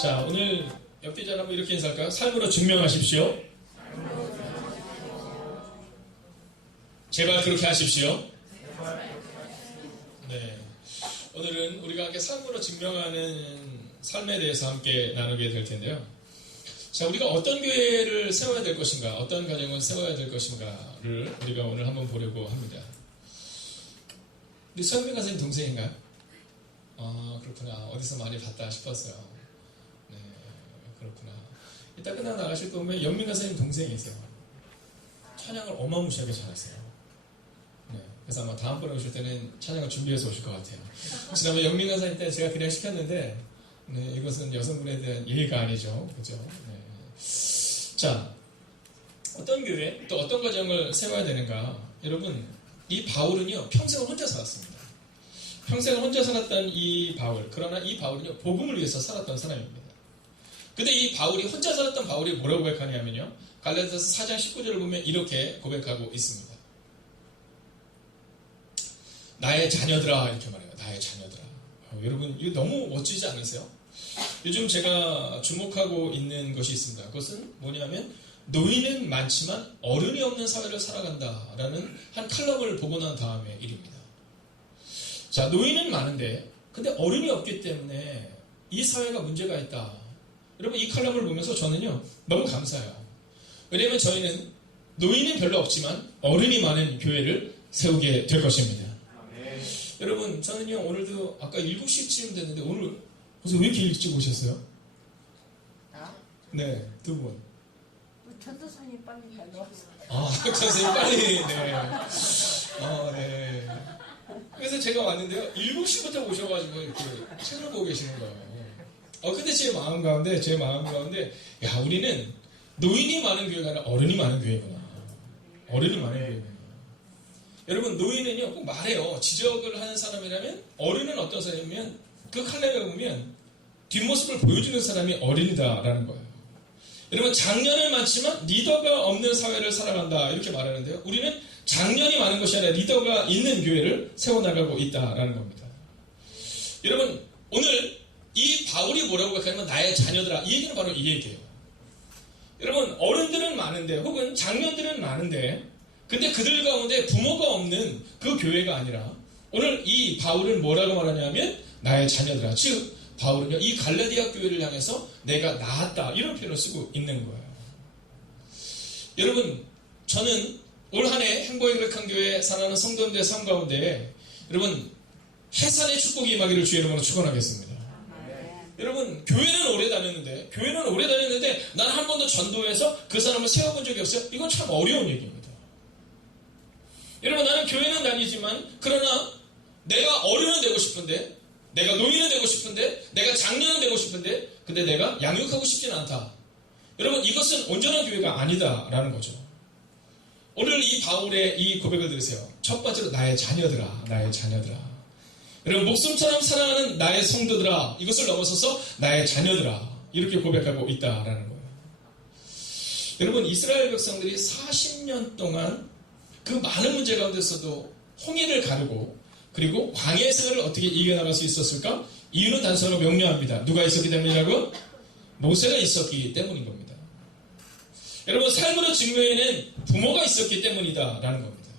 자, 오늘 옆에 잘 한번 이렇게 인사할까요? 삶으로 증명하십시오. 제발 그렇게 하십시오. 네. 오늘은 우리가 함께 삶으로 증명하는 삶에 대해서 함께 나누게 될 텐데요. 자, 우리가 어떤 교회를 세워야 될 것인가, 어떤 가정을 세워야 될 것인가를 우리가 오늘 한번 보려고 합니다. 우리 서현민 선생님 동생인가요? 아, 그렇구나. 어디서 많이 봤다 싶었어요. 네, 그렇구나. 이따 끝나고 나가실 거 보면 연민 선생님 동생이세요. 찬양을 어마무시하게 잘하세요. 네, 그래서 아마 다음번에 오실 때는 찬양을 준비해서 오실 것 같아요. 지난번에 연민 선생님 때 제가 그냥 시켰는데, 네, 이것은 여성분에 대한 예의가 아니죠. 그죠? 네. 자, 어떤 교회, 또 어떤 가정을 세워야 되는가? 여러분, 이 바울은요, 평생을 혼자 살았습니다. 평생을 혼자 살았던 이 바울, 그러나 이 바울은요, 복음을 위해서 살았던 사람입니다. 근데 이 바울이, 혼자 살았던 바울이 뭐라고 고백하냐면요, 갈라디아서 4장 19절을 보면 이렇게 고백하고 있습니다. 나의 자녀들아, 이렇게 말해요. 나의 자녀들아. 여러분, 이거 너무 멋지지 않으세요? 요즘 제가 주목하고 있는 것이 있습니다. 그것은 뭐냐면, 노인은 많지만 어른이 없는 사회를 살아간다라는 한 칼럼을 보고 난 다음에 일입니다. 자, 노인은 많은데 근데 어른이 없기 때문에 이 사회가 문제가 있다. 여러분, 이 칼럼을 보면서 저는요, 너무 감사해요. 왜냐하면 저희는 노인은 별로 없지만 어른이 많은 교회를 세우게 될 것입니다. 네. 여러분, 저는요, 오늘도 아까 7시쯤 됐는데 오늘 벌써 왜 이렇게 일찍 오셨어요? 나? 네, 두 분. 전도사님 빨리 달려왔어. 아, 선생님 빨리. 네. 네. 그래서 제가 왔는데요, 7시부터 오셔가지고 이렇게 책을 보고 계시는 거예요. 근데 제 마음 가운데, 야, 우리는 노인이 많은 교회가 아니라 어른이 많은 교회구나. 어른이 많은 교회구나. 여러분, 노인은요, 꼭 말해요. 지적을 하는 사람이라면, 어른은 어떤 사람이면, 그 칼럼에 보면, 뒷모습을 보여주는 사람이 어른이다라는 거예요. 여러분, 장년은 많지만 리더가 없는 사회를 살아간다, 이렇게 말하는데요. 우리는 장년이 많은 것이 아니라 리더가 있는 교회를 세워나가고 있다라는 겁니다. 여러분, 오늘 이 바울이 뭐라고 고백하냐면 나의 자녀들아, 이 얘기는 바로 이 얘기예요. 여러분, 어른들은 많은데 혹은 장년들은 많은데 근데 그들 가운데 부모가 없는 그 교회가 아니라 오늘 이 바울은 뭐라고 말하냐면 나의 자녀들아, 즉 바울은요, 이 갈라디아 교회를 향해서 내가 낳았다, 이런 표현을 쓰고 있는 거예요. 여러분, 저는 올 한 해 행복의 거룩한 교회 사랑하는 성도님들의 삶 가운데 여러분, 해산의 축복이 임하기를 주의 이름으로 축원하겠습니다. 여러분, 교회는 오래 다녔는데 난 한 번도 전도해서 그 사람을 세워본 적이 없어요. 이건 참 어려운 얘기입니다. 여러분, 나는 교회는 다니지만 그러나 내가 어른은 되고 싶은데, 내가 노인은 되고 싶은데, 내가 장년은 되고 싶은데, 근데 내가 양육하고 싶지는 않다. 여러분, 이것은 온전한 교회가 아니다라는 거죠. 오늘 이 바울의 이 고백을 들으세요. 첫 번째로 나의 자녀들아, 나의 자녀들아. 여러분, 목숨처럼 사랑하는 나의 성도들아, 이것을 넘어서서 나의 자녀들아, 이렇게 고백하고 있다라는 거예요. 여러분, 이스라엘 백성들이 40년 동안 그 많은 문제 가운데서도 홍해를 가르고 그리고 광야의 생활을 어떻게 이겨나갈 수 있었을까? 이유는 단순하고 명료합니다. 누가 있었기 때문이라고? 모세가 있었기 때문인 겁니다. 여러분, 삶으로 증명에는 부모가 있었기 때문이다라는 겁니다.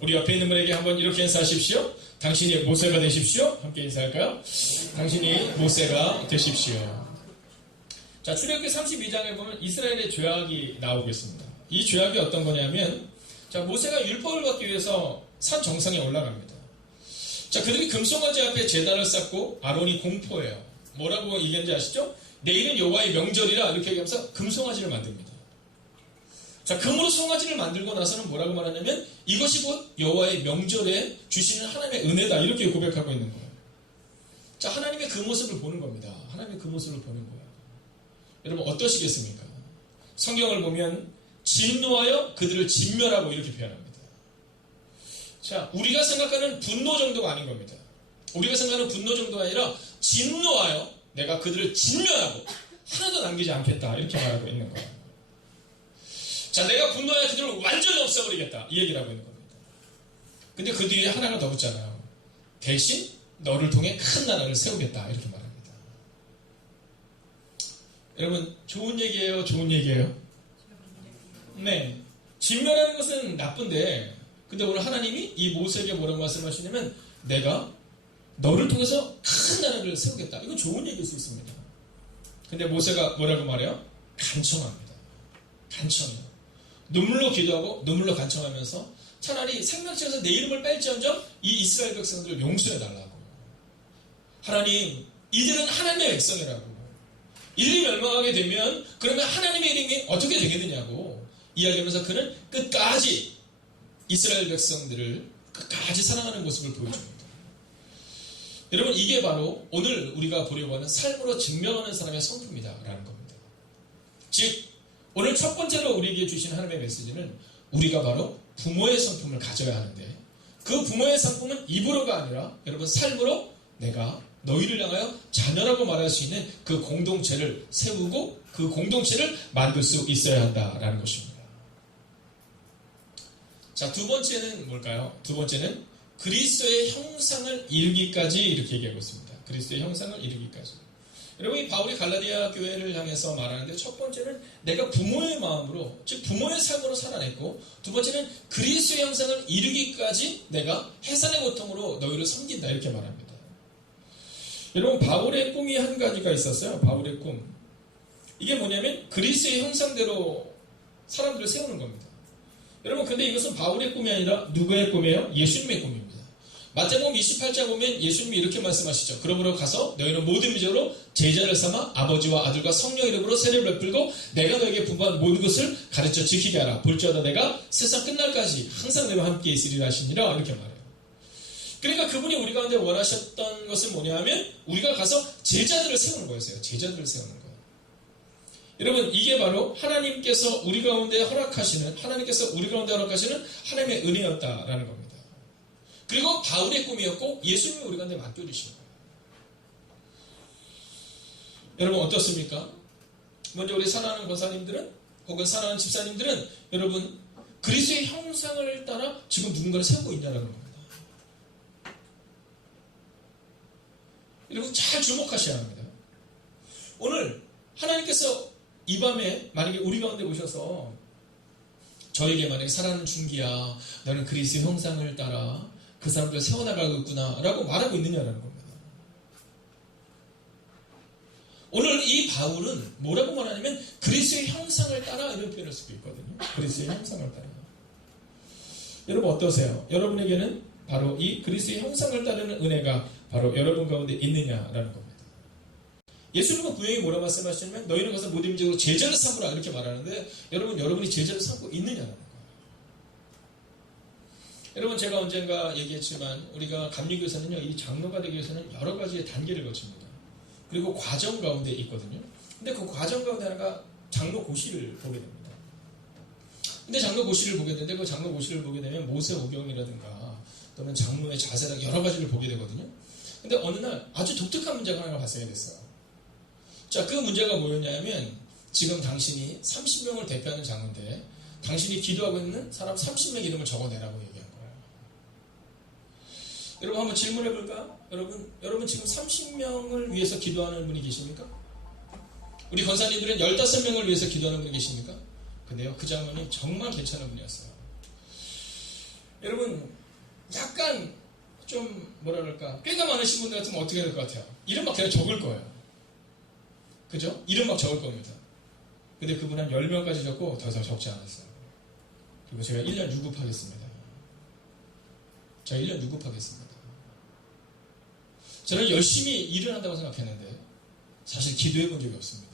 우리 옆에 있는 분에게 한번 이렇게 인사하십시오. 당신이 모세가 되십시오. 함께 인사할까요? 당신이 모세가 되십시오. 자, 출애굽기 32장에 보면 이스라엘의 죄악이 나오고 있습니다. 이 죄악이 어떤 거냐면, 자, 모세가 율법을 받기 위해서 산 정상에 올라갑니다. 자, 그들이 금송아지 앞에 제단을 쌓고 아론이 공포해요. 뭐라고 얘기하는지 아시죠? 내일은 여호와의 명절이라 이렇게 얘기하면서 금송아지를 만듭니다. 자, 금으로 송아지를 만들고 나서는 뭐라고 말하냐면 이것이 곧 여호와의 명절에 주시는 하나님의 은혜다, 이렇게 고백하고 있는 거예요. 자, 하나님의 그 모습을 보는 겁니다. 하나님의 그 모습을 보는 거예요. 여러분, 어떠시겠습니까? 성경을 보면 진노하여 그들을 진멸하고 이렇게 표현합니다. 자, 우리가 생각하는 분노 정도가 아닌 겁니다. 우리가 생각하는 분노 정도가 아니라 진노하여 내가 그들을 진멸하고 하나도 남기지 않겠다, 이렇게 말하고 있는 거예요. 자, 내가 분노하여 그들을 완전히 없애버리겠다, 이 얘기를 하고 있는 겁니다. 근데 그 뒤에 하나가 더 붙잖아요. 대신 너를 통해 큰 나라를 세우겠다, 이렇게 말합니다. 여러분, 좋은 얘기예요? 좋은 얘기예요? 네. 진멸하는 것은 나쁜데, 근데 오늘 하나님이 이 모세에게 뭐라고 말씀하시냐면, 내가 너를 통해서 큰 나라를 세우겠다. 이건 좋은 얘기일 수 있습니다. 근데 모세가 뭐라고 말해요? 간청합니다. 간청해요. 눈물로 기도하고 눈물로 간청하면서 차라리 생명책에서 내 이름을 뺄지언정 이 이스라엘 백성들을 용서해달라고. 하나님, 이들은 하나님의 백성이라고. 이들이 멸망하게 되면 그러면 하나님의 이름이 어떻게 되겠느냐고 이야기하면서 그는 끝까지 이스라엘 백성들을 끝까지 사랑하는 모습을 보여줍니다. 여러분, 이게 바로 오늘 우리가 보려고 하는 삶으로 증명하는 사람의 성품이다라는 겁니다. 즉, 오늘 첫 번째로 우리에게 주신 하나님의 메시지는 우리가 바로 부모의 성품을 가져야 하는데, 그 부모의 성품은 입으로가 아니라 여러분 삶으로 내가 너희를 향하여 자녀라고 말할 수 있는 그 공동체를 세우고 그 공동체를 만들 수 있어야 한다라는 것입니다. 자, 두 번째는 뭘까요? 두 번째는 그리스도의 형상을 이루기까지 이렇게 얘기하고 있습니다. 그리스도의 형상을 이루기까지. 여러분, 이 바울이 갈라디아 교회를 향해서 말하는데 첫 번째는 내가 부모의 마음으로, 즉 부모의 삶으로 살아냈고, 두 번째는 그리스도의 형상을 이루기까지 내가 해산의 고통으로 너희를 섬긴다 이렇게 말합니다. 여러분, 바울의 꿈이 한 가지가 있었어요. 바울의 꿈. 이게 뭐냐면 그리스도의 형상대로 사람들을 세우는 겁니다. 여러분, 근데 이것은 바울의 꿈이 아니라 누구의 꿈이에요? 예수님의 꿈입니다. 마태복음 28장 보면 예수님이 이렇게 말씀하시죠. 그러므로 가서 너희는 모든 민족으로 제자를 삼아 아버지와 아들과 성령 이름으로 세례를 베풀고 내가 너에게 분부한 모든 것을 가르쳐 지키게 하라. 볼지어다 내가 세상 끝날까지 항상 너희와 함께 있으리라 하시니라. 이렇게 말해요. 그러니까 그분이 우리 가운데 원하셨던 것은 뭐냐 하면 우리가 가서 제자들을 세우는 거였어요. 제자들을 세우는 거예요. 여러분, 이게 바로 하나님께서 우리 가운데 허락하시는, 하나님께서 우리 가운데 허락하시는 하나님의 은혜였다라는 겁니다. 그리고 바울의 꿈이었고 예수님이 우리 가운데 맡겨주신 거예요. 여러분, 어떻습니까? 먼저 우리 사랑하는 권사님들은 혹은 사랑하는 집사님들은 여러분 그리스도의 형상을 따라 지금 누군가를 세우고 있냐라는 겁니다. 여러분, 잘 주목하셔야 합니다. 오늘 하나님께서 이 밤에 만약에 우리 가운데 오셔서 저에게 만약에 사랑하는 준기야, 너는 그리스도의 형상을 따라 그 사람들을 세워나가고 있구나 라고 말하고 있느냐라는 겁니다. 오늘 이 바울은 뭐라고 말하냐면 그리스도의 형상을 따라 이런 표현을 쓰고 있거든요. 그리스도의 형상을 따라. 여러분, 어떠세요? 여러분에게는 바로 이 그리스도의 형상을 따르는 은혜가 바로 여러분 가운데 있느냐라는 겁니다. 예수님은 분명히 뭐라고 말씀하시냐면 너희는 가서 모든 민족으로 제자를 삼으라 이렇게 말하는데, 여러분이 제자를 삼고 있느냐라는 거예요. 여러분, 제가 언젠가 얘기했지만 우리가 감리교회에서는요, 이 장로가 되기 위해서는 여러 가지의 단계를 거칩니다. 그리고 과정 가운데 있거든요. 근데 그 과정 가운데 하나가 장로 고시를 보게 됩니다. 근데 장로 고시를 보게 되는데 그 장로 고시를 보게 되면 모세 오경이라든가 또는 장로의 자세라든가 여러 가지를 보게 되거든요. 근데 어느 날 아주 독특한 문제가 하나가 발생했어요. 자, 그 문제가 뭐였냐면 지금 당신이 30명을 대표하는 장로인데 당신이 기도하고 있는 사람 30명 이름을 적어내라고 얘기한 거예요. 여러분, 한번 질문해 볼까요? 여러분 지금 30명을 위해서 기도하는 분이 계십니까? 우리 권사님들은 15명을 위해서 기도하는 분이 계십니까? 근데요, 그 장로님 정말 괜찮은 분이었어요. 여러분, 약간 좀 뭐라 그럴까, 꾀가 많으신 분들 같으면 어떻게 될 것 같아요? 이름 막 그냥 적을 거예요. 그죠? 이름 막 적을 겁니다. 근데 그분 한 10명까지 적고 더 이상 적지 않았어요. 그리고 제가 1년 유급하겠습니다. 제가 1년 유급하겠습니다. 저는 열심히 일을 한다고 생각했는데 사실 기도해 본 적이 없습니다.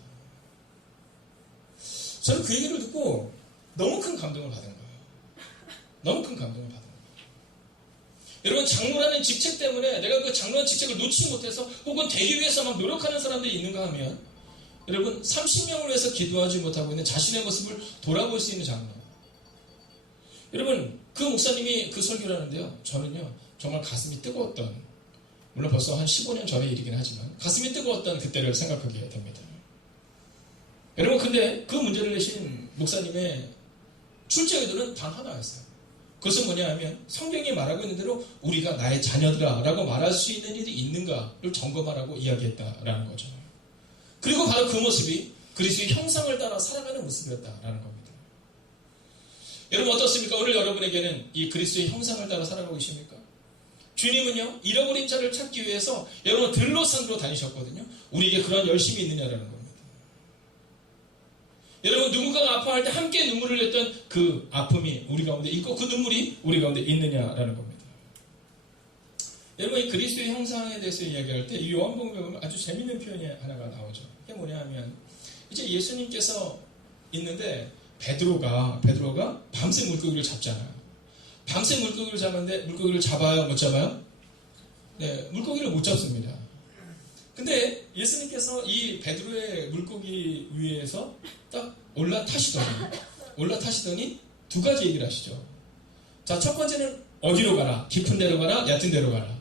저는 그 얘기를 듣고 너무 큰 감동을 받은 거예요. 너무 큰 감동을 받은 거예요. 여러분, 장로라는 직책 때문에 내가 그 장로라는 직책을 놓지 못해서 혹은 되기 위해서 막 노력하는 사람들이 있는가 하면 여러분, 30명을 위해서 기도하지 못하고 있는 자신의 모습을 돌아볼 수 있는 장로. 여러분, 그 목사님이 그 설교를 하는데요, 저는요 정말 가슴이 뜨거웠던, 물론 벌써 한 15년 전의 일이긴 하지만 가슴이 뜨거웠던 그때를 생각하게 됩니다. 여러분, 근데 그 문제를 내신 목사님의 출제 의도는 단 하나였어요. 그것은 뭐냐 하면 성경이 말하고 있는 대로 우리가 나의 자녀들아 라고 말할 수 있는 일이 있는가를 점검하라고 이야기했다라는 거죠. 그리고 바로 그 모습이 그리스도의 형상을 따라 살아가는 모습이었다라는 겁니다. 여러분 어떻습니까? 오늘 여러분에게는 이 그리스도의 형상을 따라 살아가고 계십니까? 주님은요, 잃어버린 자를 찾기 위해서 여러분 들로 산으로 다니셨거든요. 우리에게 그런 열심이 있느냐라는 겁니다. 여러분 누군가가 아파할 때 함께 눈물을 냈던 그 아픔이 우리 가운데 있고 그 눈물이 우리 가운데 있느냐라는 겁니다. 여러분 이 그리스도의 형상에 대해서 이야기할 때 이 요한복음에 보면 아주 재밌는 표현이 하나가 나오죠. 이게 뭐냐 하면 이제 예수님께서 있는데 베드로가 밤새 물고기를 잡잖아요. 밤새 물고기를 잡았는데 물고기를 잡아요? 못 잡아요? 네, 물고기를 못 잡습니다. 근데 예수님께서 이 베드로의 물고기 위에서 딱 올라타시더니 두 가지 얘기를 하시죠. 자, 첫 번째는 어디로 가라? 깊은 데로 가라? 얕은 데로 가라?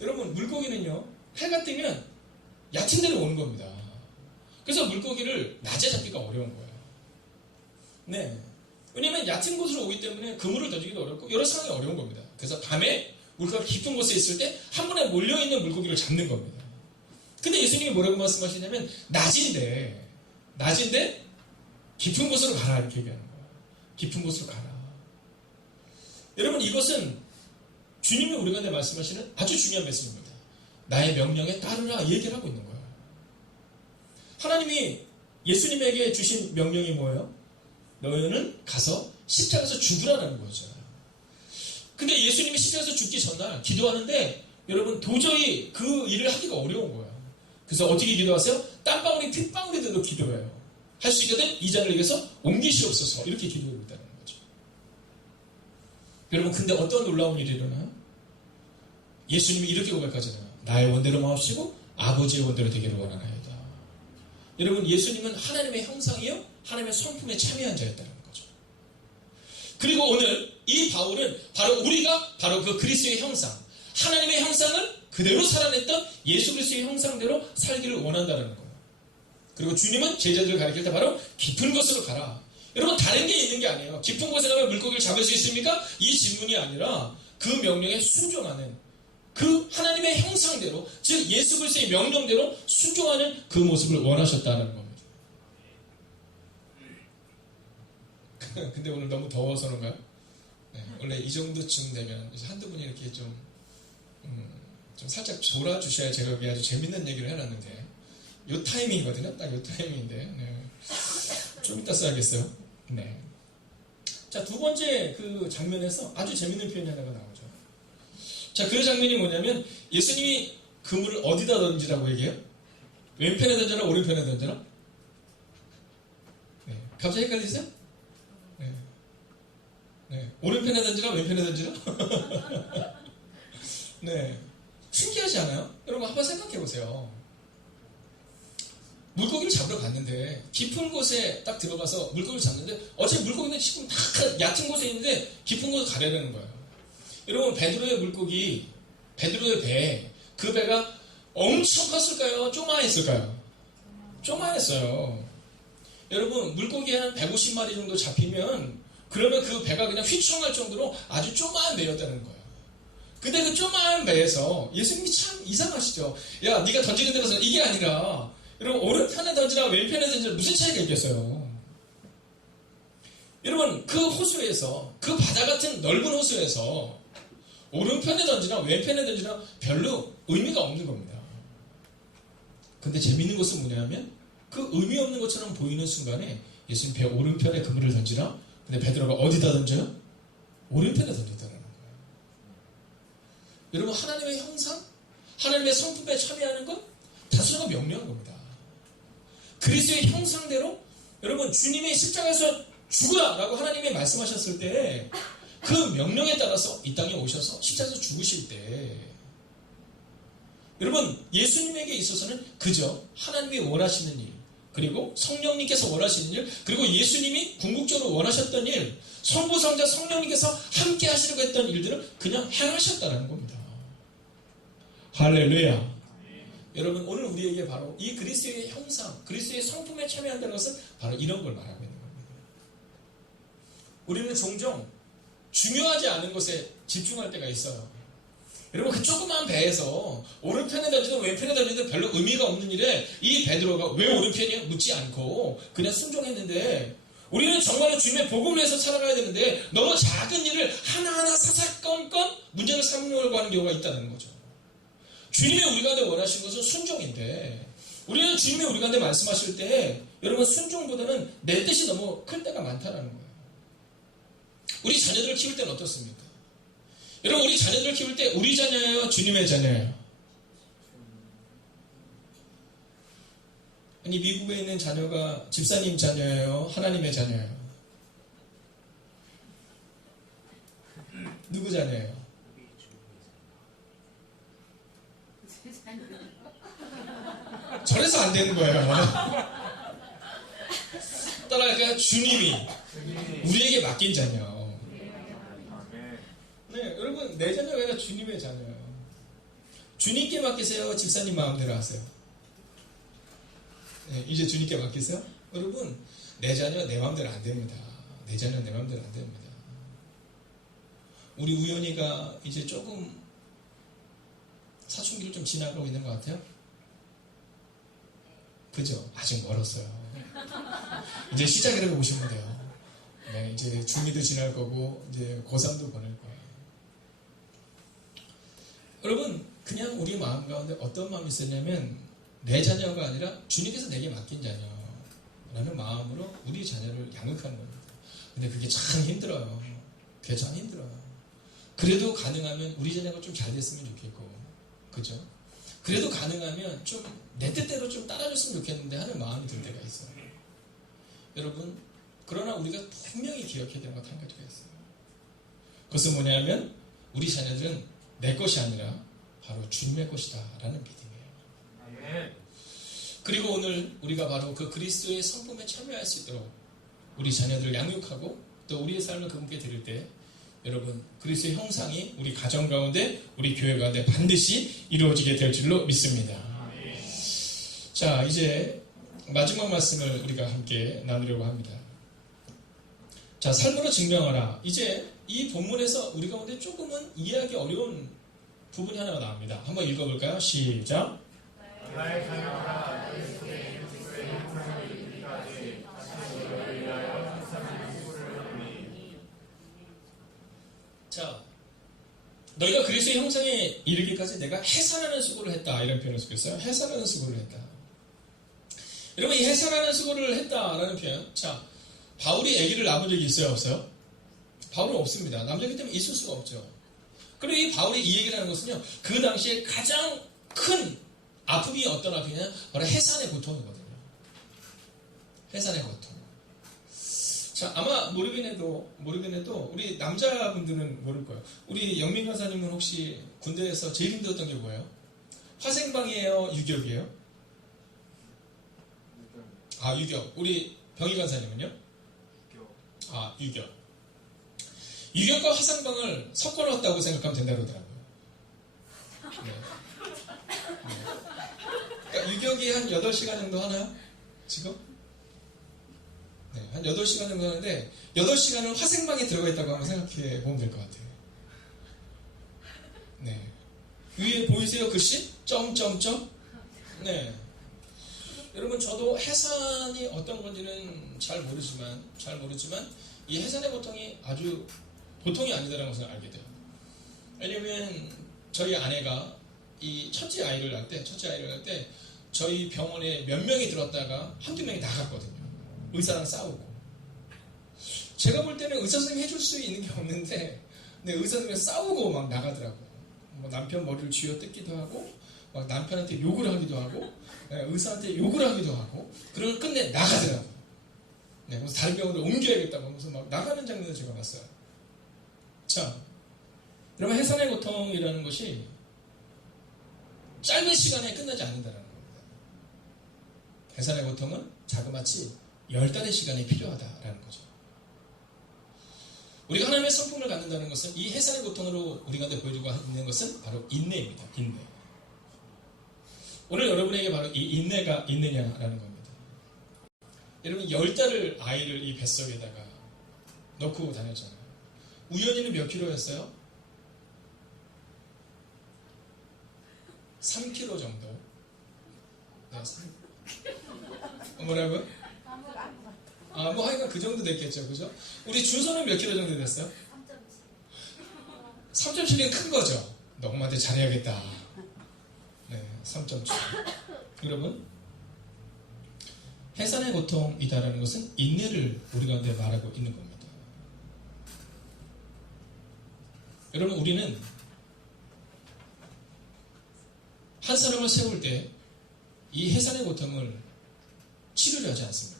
여러분, 물고기는요, 해가 뜨면 얕은 데로 오는 겁니다. 그래서 물고기를 낮에 잡기가 어려운 거예요. 네. 왜냐면 얕은 곳으로 오기 때문에 그물을 던지기도 어렵고 여러 상황이 어려운 겁니다. 그래서 밤에 물고기가 깊은 곳에 있을 때 한 번에 몰려있는 물고기를 잡는 겁니다. 근데 예수님이 뭐라고 말씀하시냐면 낮인데 깊은 곳으로 가라 이렇게 얘기하는 거예요. 깊은 곳으로 가라. 여러분 이것은 주님이 우리가 말씀하시는 아주 중요한 말씀입니다. 나의 명령에 따르라 얘기를 하고 있는 거예요. 하나님이 예수님에게 주신 명령이 뭐예요? 너희는 가서 십자가에서 죽으라는 거죠. 근데 예수님이 십자가에서 죽기 전날 기도하는데 여러분 도저히 그 일을 하기가 어려운 거예요. 그래서 어떻게 기도하세요? 땀방울이 핏방울이 돼도 기도해요. 할 수 있거든 이 잔을 여기서 옮기시옵소서 이렇게 기도하고 있다는 거죠. 여러분 근데 어떤 놀라운 일이 일어나요? 예수님이 이렇게 고백하잖아요. 나의 원대로 마옵시고 아버지의 원대로 되기를 원하나이다. 여러분 예수님은 하나님의 형상이요 하나님의 성품에 참여한 자였다는 거죠. 그리고 오늘 이 바울은 우리가 그 그리스도의 형상, 하나님의 형상을 그대로 살아냈던 예수 그리스도의 형상대로 살기를 원한다는 거예요. 그리고 주님은 제자들을 가리킬 때 바로 깊은 곳으로 가라. 여러분 다른 게 있는 게 아니에요. 깊은 곳에 가면 물고기를 잡을 수 있습니까? 이 질문이 아니라 그 명령에 순종하는 그 하나님의 형상대로 즉 예수 그리스도의 명령대로 순종하는 그 모습을 원하셨다는 겁니다. 근데 오늘 너무 더워서 그런가요? 네, 원래 이 정도쯤 되면 한두 분이 이렇게 좀 살짝 졸아주셔야 제가 여기 아주 재밌는 얘기를 해놨는데 요 타이밍이거든요. 딱 요 타이밍인데 네. 좀 이따 써야겠어요. 네. 자, 두 번째 그 장면에서 아주 재밌는 표현이 하나가 나오죠. 자, 그 장면이 뭐냐면 예수님이 그물을 어디다 던지라고 얘기해요? 왼편에 던져라? 오른편에 던져라? 네. 갑자기 헷갈리세요? 네. 네. 오른편에 던지라? 왼편에 던지라? 네. 신기하지 않아요? 여러분 한번 생각해 보세요. 물고기를 잡으러 갔는데 깊은 곳에 딱 들어가서 물고기를 잡는데 어차피 물고기는 지금 다 얕은 곳에 있는데 깊은 곳을 가려는 거예요. 여러분 베드로의 물고기, 베드로의 배, 그 배가 엄청 컸을까요? 조그마했을까요? 조그마했어요. 여러분 물고기 한 150마리 정도 잡히면 그러면 그 배가 그냥 휘청할 정도로 아주 조그마한 배였다는 거예요. 근데 그 조그마한 배에서 예수님이 참 이상하시죠. 야 네가 던지는 데로서 이게 아니라 여러분 오른편에 던지라 왼편에 던지라 무슨 차이가 있겠어요. 여러분 그 호수에서 그 바다 같은 넓은 호수에서 오른편에 던지나 왼편에 던지나 별로 의미가 없는 겁니다. 근데 재밌는 것은 뭐냐면 그 의미 없는 것처럼 보이는 순간에 예수님 배 오른편에 그물을 던지나 근데 베드로가 어디다 던져요? 오른편에 던졌다는 거예요. 여러분 하나님의 형상, 하나님의 성품에 참여하는 것 다수가 명령한 겁니다. 그리스도의 형상대로 여러분 주님의 십자가에서 죽으라 라고 하나님이 말씀하셨을 때 그 명령에 따라서 이 땅에 오셔서 십자가에서 죽으실 때 여러분 예수님에게 있어서는 그저 하나님이 원하시는 일 그리고 성령님께서 원하시는 일 그리고 예수님이 궁극적으로 원하셨던 일 성부 성자 성령님께서 함께 하시려고 했던 일들을 그냥 행하셨다는 겁니다. 할렐루야. 여러분 오늘 우리에게 바로 이 그리스도의 형상 그리스도의 성품에 참여한다는 것은 바로 이런 걸 말하고 있는 겁니다. 우리는 종종 중요하지 않은 것에 집중할 때가 있어요. 여러분 그 조그만 배에서 오른편에 던지든 왼편에 던지든 별로 의미가 없는 일에 이 베드로가 왜 오른편이야? 묻지 않고 그냥 순종했는데 우리는 정말로 주님의 복음을 위해서 살아가야 되는데 너무 작은 일을 하나하나 사사건건 문제를 삼으려고 하는 경우가 있다는 거죠. 주님이 우리 가운데 원하시는 것은 순종인데 우리는 주님이 우리 가운데 말씀하실 때 여러분 순종보다는 내 뜻이 너무 클 때가 많다는 거예요. 우리 자녀들을 키울 때는 어떻습니까? 여러분 우리 자녀들을 키울 때 우리 자녀예요? 주님의 자녀예요? 아니 미국에 있는 자녀가 집사님 자녀예요? 하나님의 자녀예요? 누구 자녀예요? 저래서 안 되는 거예요. 따라갈까요? 주님이 우리에게 맡긴 자녀. 네, 여러분 내 자녀가 아니라 주님의 자녀예요. 주님께 맡기세요? 집사님 마음대로 하세요? 네, 이제 주님께 맡기세요? 여러분 내 자녀 내 마음대로 안 됩니다. 내 자녀 내 마음대로 안 됩니다. 우리 우연이가 이제 조금 사춘기를 좀 지나가고 있는 것 같아요. 그죠? 아직 멀었어요. 이제 시작이라고 보시면 돼요. 네, 이제 중2도 지날 거고 이제 고3도 보낼 거예요. 여러분 그냥 우리 마음 가운데 어떤 마음이 있었냐면 내 자녀가 아니라 주님께서 내게 맡긴 자녀라는 마음으로 우리 자녀를 양육하는 겁니다. 근데 그게 참 힘들어요. 그게 참 힘들어요. 그래도 가능하면 우리 자녀가 좀 잘 됐으면 좋겠고 그죠? 그래도 가능하면 좀 내 뜻대로 좀 따라줬으면 좋겠는데 하는 마음이 들 때가 있어요. 여러분 그러나 우리가 분명히 기억해야 되는 것 한 가지가 있어요. 그것은 뭐냐면 우리 자녀들은 내 것이 아니라 바로 주님의 것이다 라는 믿음이에요. 그리고 오늘 우리가 바로 그 그리스도의 성품에 참여할 수 있도록 우리 자녀들을 양육하고 또 우리의 삶을 그분께 드릴 때 여러분 그리스도의 형상이 우리 가정 가운데 우리 교회 가운데 반드시 이루어지게 될 줄로 믿습니다. 자 이제 마지막 말씀을 우리가 함께 나누려고 합니다. 자 삶으로 증명하라. 이제 이 본문에서 우리 가운데 조금은 이해하기 어려운 부분이 하나가 나옵니다. 한번 읽어볼까요? 시작. 나의 자녀들아 그리스도의 형상을 이루기까지 다시 너를 위하여 항상 수고를 하노니. 자, 너희가 그리스도의 형상에 이르기까지 내가 해산하는 수고를 했다. 이런 표현을 쓰겠어요. 해산하는 수고를 했다. 여러분 이 해산하는 수고를 했다라는 표현. 자, 바울이 아기를 낳은 적이 있어요? 없어요? 바울은 없습니다. 남자이기 때문에 있을 수가 없죠. 그리고 이 바울이 이 얘기를 하는 것은요. 그 당시에 가장 큰 아픔이 어떤 아픔이냐? 바로 해산의 고통이거든요. 해산의 고통. 자, 아마 모르긴 해도 우리 남자분들은 모를 거예요. 우리 영민 간사님은 혹시 군대에서 제일 힘들었던 게 뭐예요? 화생방이에요? 유격이에요? 아, 유격. 우리 병희 간사님은요? 아, 유격. 유격과 화생방을 섞어놨다고 생각하면 된다고 그러더라고요. 네. 그러니까 유격이 한 8시간 정도 하나요? 지금? 네, 한 8시간 정도 하는데 8시간은 화생방에 들어가 있다고 한번 생각해 보면 될 것 같아요. 네. 위에 보이세요? 글씨? 점점점? 네. 여러분 저도 해산이 어떤 건지는 잘 모르지만 이 해산의 고통이 아주 보통이 아니다라는 것을 알게 돼요. 왜냐면 저희 아내가 이 첫째 아이를 낳을 때 저희 병원에 몇 명이 들었다가 한두 명이 나갔거든요. 의사랑 싸우고. 제가 볼 때는 의사 선생님이 해줄 수 있는 게 없는데 의사 선생님이 싸우고 막 나가더라고요. 뭐 남편 머리를 쥐어뜯기도 하고 막 남편한테 욕을 하기도 하고 의사한테 욕을 하기도 하고 그러고 끝내 나가더라고요. 네, 그래서 다른 병원으로 옮겨야겠다고 하면서 막 나가는 장면을 제가 봤어요. 자, 여러분 해산의 고통이라는 것이 짧은 시간에 끝나지 않는다는 겁니다. 해산의 고통은 자그마치 10달의 시간이 필요하다라는 거죠. 우리가 하나님의 성품을 갖는다는 것은 이 해산의 고통으로 우리가 보여주고 있는 것은 바로 인내입니다. 인내. 오늘 여러분에게 바로 이 인내가 있느냐라는 겁니다. 여러분 10달을 아이를 이 뱃속에다가 넣고 다녔잖아요. 우연히는 몇 킬로였어요? 3kg 정도. 네, 뭐라고요? 뭐 하여간 그 정도 됐겠죠, 그죠? 우리 준서는 몇 킬로 정도 됐어요? 3.7은 큰 거죠. 너 엄마한테 잘해야겠다. 네, 3.7. 여러분, 해산의 고통이다라는 것은 인내를 우리 가운데 말하고 있는 겁니다. 여러분, 우리는 한 사람을 세울 때 이 해산의 고통을 치료를 하지 않습니다.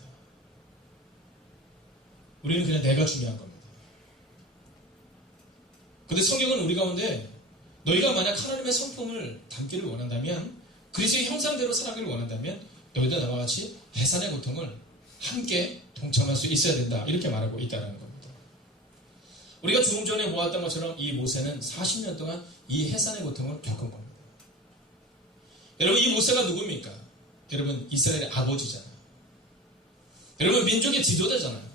우리는 그냥 내가 중요한 겁니다. 근데 성경은 우리 가운데 너희가 만약 하나님의 성품을 담기를 원한다면, 그리스도의 형상대로 살아가기를 원한다면 너희도 나와 같이 해산의 고통을 함께 동참할 수 있어야 된다, 이렇게 말하고 있다는 겁니다. 우리가 조금 전에 보았던 것처럼 이 모세는 40년 동안 이 해산의 고통을 겪은 겁니다. 여러분, 이 모세가 누굽니까? 여러분, 이스라엘의 아버지잖아요. 여러분, 민족의 지도자잖아요.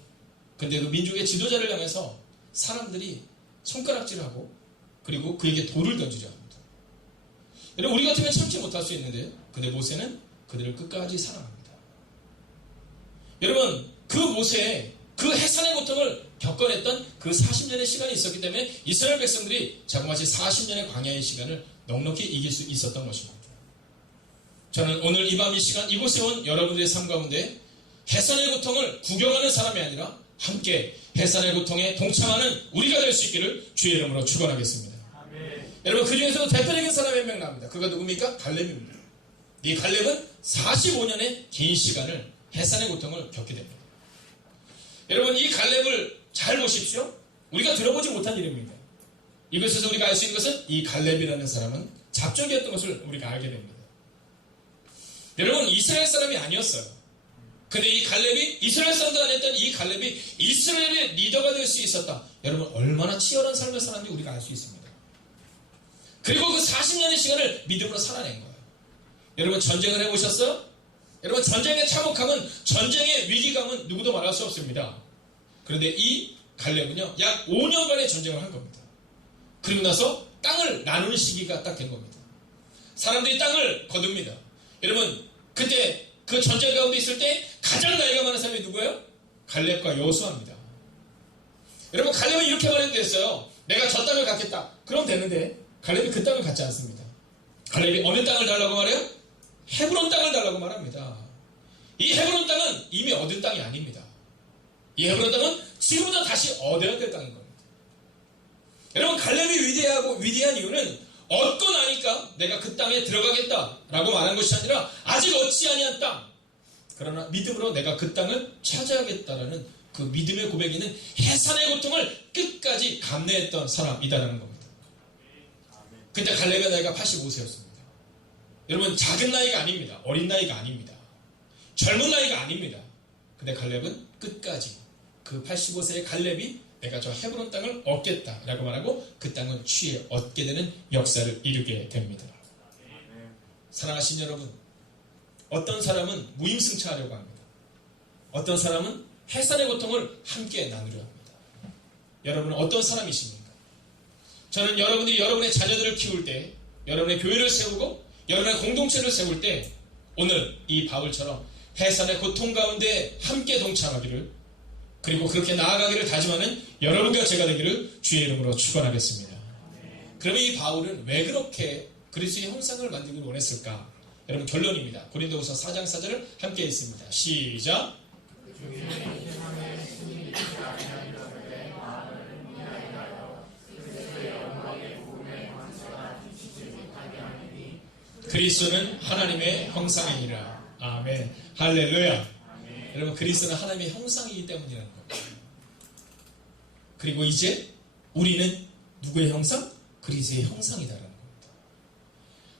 근데 그 민족의 지도자를 향해서 사람들이 손가락질하고 그리고 그에게 돌을 던지려 합니다. 여러분, 우리 같으면 참지 못할 수 있는데, 근데 모세는 그들을 끝까지 사랑합니다. 여러분, 그 모세의 그 해산의 고통을 겪어냈던 그 40년의 시간이 있었기 때문에 이스라엘 백성들이 자그마치 40년의 광야의 시간을 넉넉히 이길 수 있었던 것입니다. 저는 오늘 이 밤 이 시간 이곳에 온 여러분들의 삶 가운데 해산의 고통을 구경하는 사람이 아니라 함께 해산의 고통에 동참하는 우리가 될 수 있기를 주의 이름으로 축원하겠습니다. 여러분, 그 중에서도 대표적인 사람이 한 명 나옵니다. 그가 누굽니까? 갈렙입니다. 이 갈렙은 45년의 긴 시간을 해산의 고통을 겪게 됩니다. 여러분, 이 갈렙을 잘 보십시오. 우리가 들어보지 못한 이름입니다. 이것에서 우리가 알 수 있는 것은 이 갈렙이라는 사람은 잡종이었던 것을 우리가 알게 됩니다. 여러분, 이스라엘 사람이 아니었어요. 근데 이 갈렙이, 이스라엘 사람도 아니었던 이 갈렙이 이스라엘의 리더가 될 수 있었다. 여러분, 얼마나 치열한 삶을 살았는지 우리가 알 수 있습니다. 그리고 그 40년의 시간을 믿음으로 살아낸 거예요. 여러분, 전쟁을 해보셨어요? 여러분, 전쟁의 참혹함은, 전쟁의 위기감은 누구도 말할 수 없습니다. 그런데 이 갈렙은요, 약 5년간의 전쟁을 한 겁니다. 그리고 나서 땅을 나누는 시기가 딱 된 겁니다. 사람들이 땅을 거둡니다. 여러분, 그때 그 전쟁 가운데 있을 때 가장 나이가 많은 사람이 누구예요? 갈렙과 여호수아입니다. 여러분, 갈렙은 이렇게 말했어요. 내가 저 땅을 갖겠다. 그럼 되는데 갈렙이 그 땅을 갖지 않습니다. 갈렙이 어느 땅을 달라고 말해요? 헤브론 땅을 달라고 말합니다. 이 헤브론 땅은 이미 얻은 땅이 아닙니다. 이 헤브론 땅은 지금부터 다시 얻어야 될 땅인 겁니다. 여러분, 갈렙이 위대한 이유는 얻고 나니까 내가 그 땅에 들어가겠다라고 말한 것이 아니라 아직 얻지 아니한 땅, 그러나 믿음으로 내가 그 땅을 찾아야겠다라는 그 믿음의 고백이 있는 해산의 고통을 끝까지 감내했던 사람이다라는 겁니다. 그때 갈렙의 나이가 85세였습니다. 여러분, 작은 나이가 아닙니다. 어린 나이가 아닙니다. 젊은 나이가 아닙니다. 근데 갈렙은 끝까지 그 85세의 갈렙이 내가 저 헤브론 땅을 얻겠다라고 말하고 그 땅을 취해 얻게 되는 역사를 이루게 됩니다. 사랑하신 여러분, 어떤 사람은 무임승차하려고 합니다. 어떤 사람은 해산의 고통을 함께 나누려 합니다. 여러분은 어떤 사람이십니까? 저는 여러분들이 여러분의 자녀들을 키울 때, 여러분의 교회를 세우고 여러분의 공동체를 세울 때 오늘 이 바울처럼 해산의 고통 가운데 함께 동참하기를, 그리고 그렇게 나아가기를 다짐하는 여러분과 제가 되기를 주의 이름으로 축원하겠습니다. 그러면 이 바울은 왜 그렇게 그리스도의 형상을 만들기를 원했을까? 여러분, 결론입니다. 고린도후서 4장 4절을 함께 읽습니다. 시작. 그리스도는 하나님의 형상이니라. 아멘. 할렐루야. 여러분, 그리스도는 하나님의 형상이기 때문이라는 겁니다. 그리고 이제 우리는 누구의 형상? 그리스도의 형상이다라는 겁니다.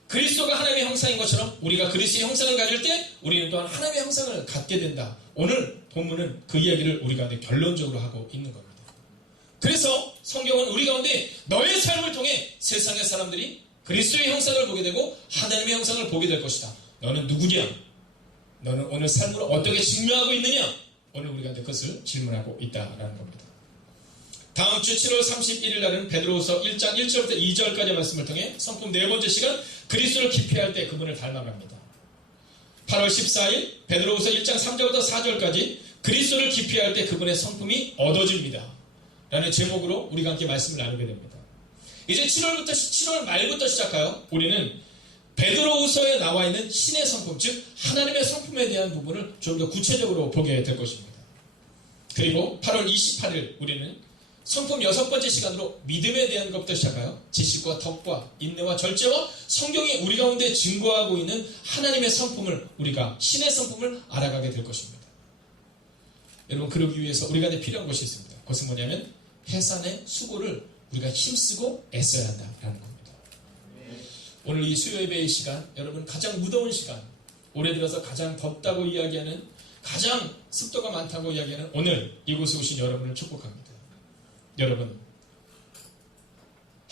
그리스도가 하나님의 형상인 것처럼 우리가 그리스도의 형상을 가질 때 우리는 또한 하나님의 형상을 갖게 된다. 오늘 본문은 그 이야기를 우리 가운데 결론적으로 하고 있는 겁니다. 그래서 성경은 우리 가운데 너의 삶을 통해 세상의 사람들이 그리스도의 형상을 보게 되고 하나님의 형상을 보게 될 것이다. 너는 누구냐? 너는 오늘 삶으로 어떻게 증명하고 있느냐? 오늘 우리가 그것을 질문하고 있다라는 겁니다. 다음 주 7월 31일 날은 베드로후서 1장 1절부터 2절까지 말씀을 통해 성품 네 번째 시간 그리스도를 기피할 때 그분을 닮아갑니다. 8월 14일 베드로후서 1장 3절부터 4절까지 그리스도를 기피할 때 그분의 성품이 얻어집니다. 라는 제목으로 우리가 함께 말씀을 나누게 됩니다. 이제 7월 말부터 시작하여 우리는 베드로후서에 나와 있는 신의 성품, 즉 하나님의 성품에 대한 부분을 좀 더 구체적으로 보게 될 것입니다. 그리고 8월 28일 우리는 성품 6번째 시간으로 믿음에 대한 것부터 시작하여 지식과 덕과 인내와 절제와 성경이 우리 가운데 증거하고 있는 하나님의 성품을 우리가 신의 성품을 알아가게 될 것입니다. 여러분 그러기 위해서 우리가 필요한 것이 있습니다. 그것은 뭐냐면 해산의 수고를 우리가 힘쓰고 애써야 한다라는 겁니다. 오늘 이 수요 예배의 시간, 여러분 가장 무더운 시간, 올해 들어서 가장 덥다고 이야기하는, 가장 습도가 많다고 이야기하는 오늘 이곳에 오신 여러분을 축복합니다. 여러분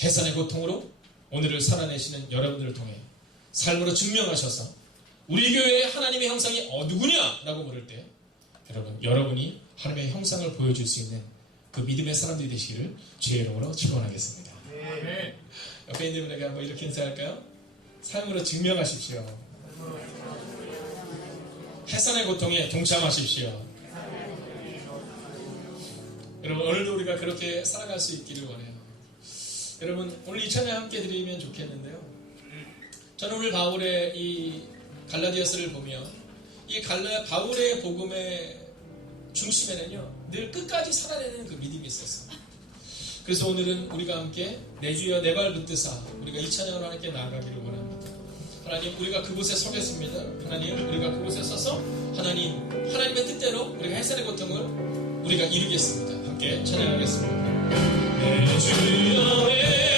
해산의 고통으로 오늘을 살아내시는 여러분들을 통해 삶으로 증명하셔서 우리 교회의 하나님의 형상이 누구냐라고 물을 때 여러분이 하나님의 형상을 보여줄 수 있는 그 믿음의 사람들이 되시기를 주의 이름으로 축원하겠습니다. 네. 옆에 있는 분에게 한번 이렇게 인사할까요? 삶으로 증명하십시오. 해산의 고통에 동참하십시오. 여러분 오늘도 우리가 그렇게 살아갈 수 있기를 원해요. 여러분 오늘 이 찬양 함께 드리면 좋겠는데요. 저는 오늘 바울의 이 갈라디아서를 보면 이 바울의 복음의 중심에는요 늘 끝까지 살아내는 그 믿음이 있었어요. 그래서 오늘은 우리가 함께 내 주여 내 발 붙드사 우리가 이 찬양으로 함께 나아가기를 원합니다. 하나님 우리가 그곳에 서겠습니다. 하나님 우리가 그곳에 서서 하나님의 뜻대로 우리가 해산의 고통을 우리가 이루겠습니다. 함께 찬양하겠습니다. 내 주여 내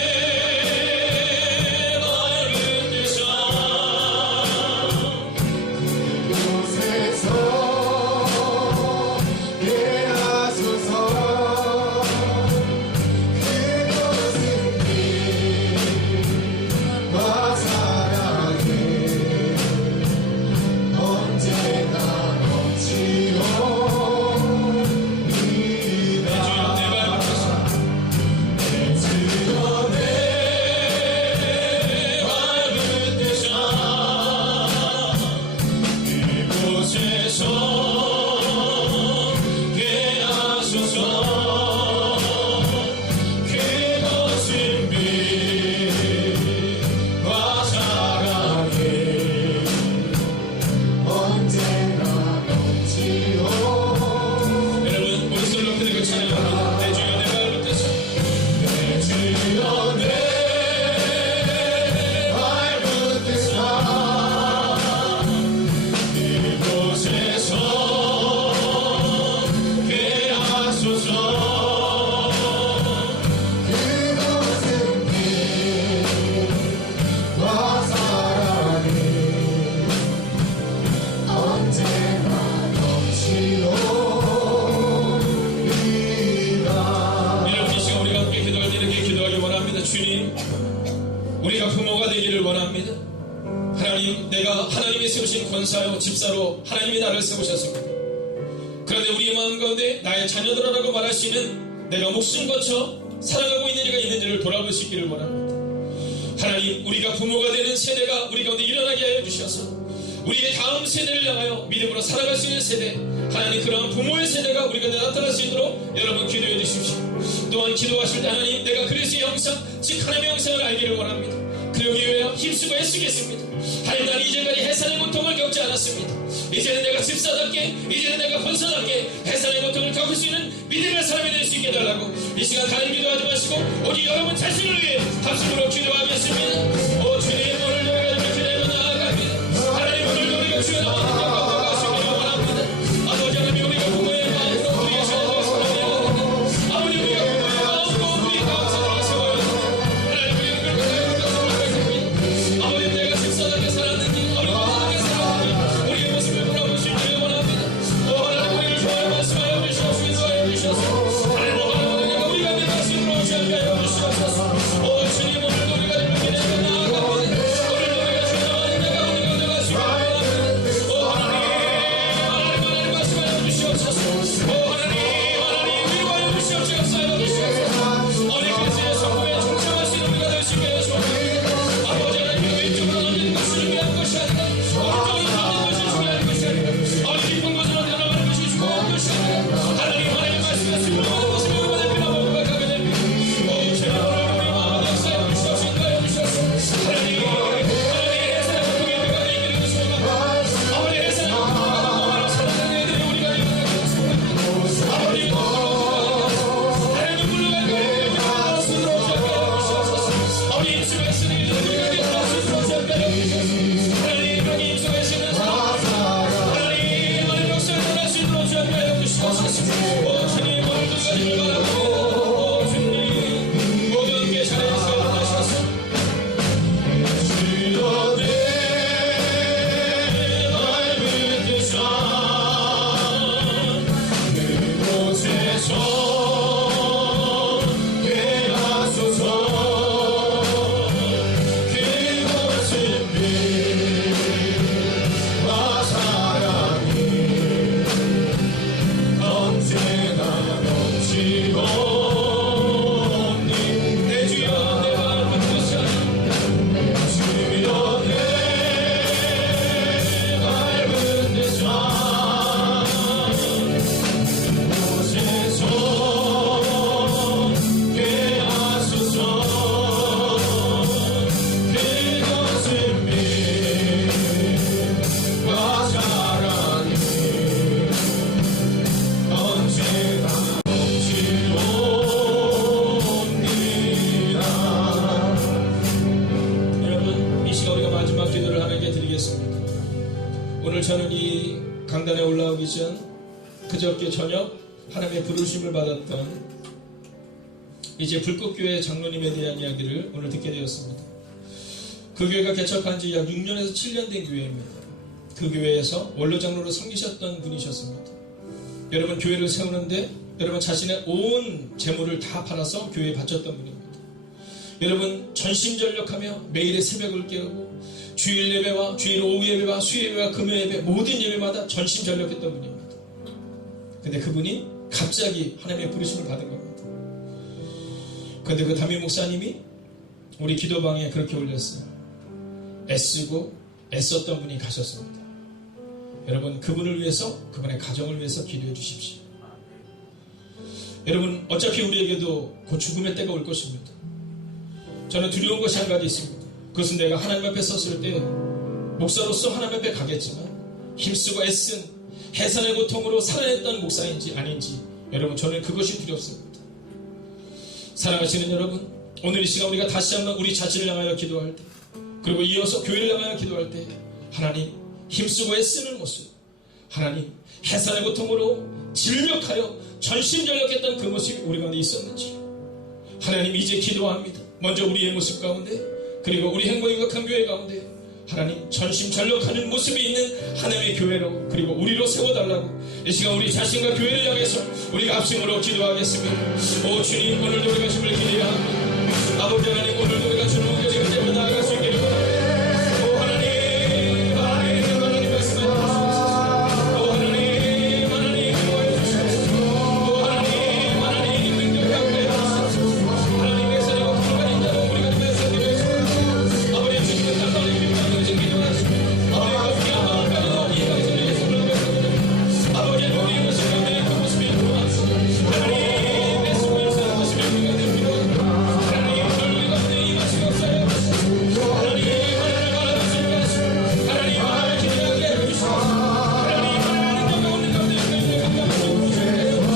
하나님이 세우신 권사요 집사로 하나님이 나를 세우셨습니다. 그런데 우리의 마음 가운데 나의 자녀들아라고 말할 수 있는 내가 목숨 거쳐 살아가고 있는 이가 있는지를 돌아볼 수 있기를 원합니다. 하나님 우리가 부모가 되는 세대가 우리 가운데 일어나게 하여 주셔서 우리의 다음 세대를 향하여 믿음으로 살아갈 수 있는 세대, 하나님 그러한 부모의 세대가 우리 가운데 나타날 수 있도록 여러분 기도해 주십시오. 또한 기도하실 때 하나님 내가 그리스도의 형상 즉 하나님의 형상을 알기를 원합니다. 그러기 위해 힘쓰고 애쓰겠습니다. 하나님 나는 이제까지 해산의 고통을 겪지 않았습니다. 이제는 내가 집사답게 이제는 내가 권사답게 해산의 고통을 겪을 수 있는 믿음의 사람이 될 수 있게 해달라고 이 시간 다른 기도하지 마시고 오직 여러분 자신을 위해 합심으로 기도하겠습니다. 오 주님 오늘 내가 이렇게 나아갑니다. 하나님 오늘도 우리가 주의 나와 함께 하시기를 원합니다. 아버지 하나님 우리가 부모의 마음으로 우리의 자녀들을 세워야 아버지 우리가 부모의 마음으로 우리의 다음 세대를 세워야 하나님 우리가 그렇게 하여주셨습니다. 아버지 내가 집사답게 살았는지 어린 모습답게 살았는지 우리의 모습을 돌아볼 수 있기를 원합니다. 오 하나님 우리를 좋아하여 말씀하여 주시옵소서 인도하여 주시옵소서 하나님 우리가 내 말씀으로 오지 않게 하여 주시옵소서. 오 주님 오늘도 우리가 이렇게 되면 저는 이 강단에 올라오기 전 그저께 저녁 하나님의 부르심을 받았던 이제 불꽃교회 장로님에 대한 이야기를 오늘 듣게 되었습니다. 그 교회가 개척한 지 약 6년에서 7년 된 교회입니다. 그 교회에서 원로 장로로 섬기셨던 분이셨습니다. 여러분, 교회를 세우는데 여러분 자신의 온 재물을 다 팔아서 교회에 바쳤던 분입니다. 여러분, 전심전력하며 매일의 새벽을 깨우고 주일 예배와 주일 오후 예배와 수요 예배와 금요 예배 모든 예배마다 전심전력했던 분입니다. 근데 그분이 갑자기 하나님의 부르심을 받은 겁니다. 근데 그 담임 목사님이 우리 기도방에 그렇게 올렸어요. 애쓰고 애썼던 분이 가셨습니다. 여러분, 그분을 위해서, 그분의 가정을 위해서 기도해 주십시오. 여러분, 어차피 우리에게도 곧 죽음의 때가 올 것입니다. 저는 두려운 것이 한 가지 있습니다. 그것은 내가 하나님 앞에 섰을 때 목사로서 하나님 앞에 가겠지만 힘쓰고 애쓴 해산의 고통으로 살아냈던 목사인지 아닌지, 여러분, 저는 그것이 두렵습니다. 사랑하시는 여러분, 오늘 이 시간 우리가 다시 한번 우리 자신을 향하여 기도할 때, 그리고 이어서 교회를 향하여 기도할 때, 하나님, 힘쓰고 애쓰는 모습, 하나님, 해산의 고통으로 진력하여 전심전력했던 그 모습이 우리 가운데 있었는지, 하나님, 이제 기도합니다. 먼저 우리의 모습 가운데, 그리고 우리 행복인격한 교회 가운데 하나님, 전심전력하는 모습이 있는 하나님의 교회로, 그리고 우리로 세워달라고 이 시간 우리 자신과 교회를 향해서 우리가 합심으로 기도하겠습니다. 오 주님, 오늘도 우리가 주를 기대합니다. 아버지 하나님, 오늘도 우리가 주를 옮겨지기 때문에 나아갈 수 있기를 바랍니다. 오 하나님, 하나님 말씀해 주시옵소서. 오 하나님, 하나님 기도해 주시옵소서. 오 하나님, 능력하게 해주시옵소서. 하나님께서 이거 불가인 자로 우리가 위해서 기도해 주옵소서. 아버지 주님의 단단히 기도하는 것을 기도하시고, 아버지 우리가 마음을 가지고 이 당신을 위해서 불러주옵소서. 아버지 우리의 모습 가운데 그 모습이 일어나시고, 하나님 내 속에 있는 모습이 우리가 되기로 하나님, 우리 가운데 임하시고 없어요. 하나님, 하나님을 바라보시고 하나님, 하나님을 기대하게 해주시고, 하나님, 하나님 능력 없는 가운데 있는 감당하시고 주옵소서.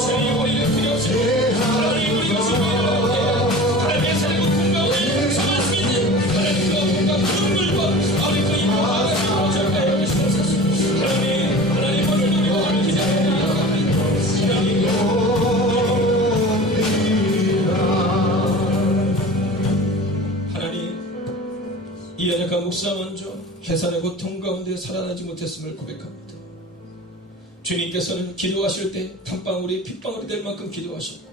주님, 우리를 두렵시고 하나님, 우리 모습을 가운데 하나님의 살고 공가운데 성할 수 있는 하나님 그 공과 눈물과 아버지 그 인도하게 하여 주시옵소서. 하나님, 하나님 오늘도 우리가 기대합니다. 하나님, 이 연약한 목사 먼저 해산의 고통 가운데 살아나지 못했음을 고백합니다. 주님께서는 기도하실 때 단방울이 핏방울이 될 만큼 기도하셨고,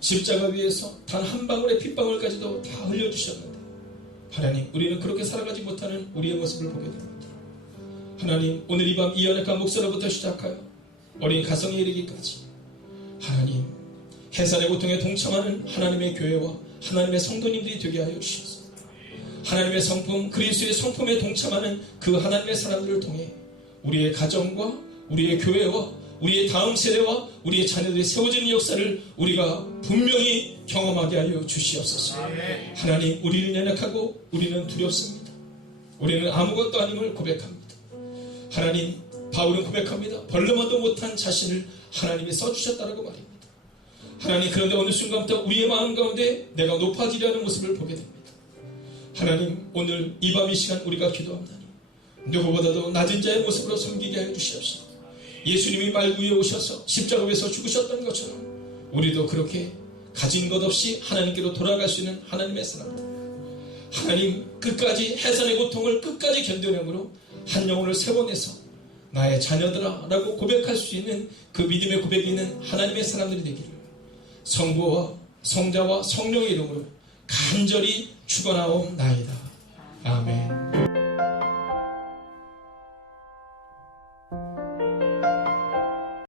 십자가 위에서 단 한 방울의 핏방울까지도 다 흘려주셨는데, 하나님, 우리는 그렇게 살아가지 못하는 우리의 모습을 보게 됩니다. 하나님, 오늘 이 밤 이 연약한 목사로부터 시작하여 어린 가정에 이르기까지 하나님, 해산의 고통에 동참하는 하나님의 교회와 하나님의 성도님들이 되게 하여 주시옵소서. 하나님의 성품, 그리스도의 성품에 동참하는 그 하나님의 사람들을 통해 우리의 가정과 우리의 교회와 우리의 다음 세대와 우리의 자녀들이 세워지는 역사를 우리가 분명히 경험하게 하여 주시옵소서. 하나님, 우리는 연약하고 우리는 두렵습니다. 우리는 아무것도 아님을 고백합니다. 하나님, 바울은 고백합니다. 벌레만도 못한 자신을 하나님이 써주셨다라고 말입니다. 하나님, 그런데 어느 순간부터 우리의 마음 가운데 내가 높아지려는 모습을 보게 됩니다. 하나님, 오늘 이 밤 이 시간 우리가 기도합니다. 누구보다도 낮은 자의 모습으로 섬기게 하여 주시옵소서. 예수님이 말 위에 오셔서 십자가 위에서 죽으셨던 것처럼 우리도 그렇게 가진 것 없이 하나님께로 돌아갈 수 있는 하나님의 사람들, 하나님, 끝까지 해산의 고통을 끝까지 견뎌내므로 한 영혼을 세워내서 나의 자녀들아 라고 고백할 수 있는 그 믿음의 고백이 있는 하나님의 사람들이 되기를 성부와 성자와 성령의 이름으로 간절히 축원하옵나이다.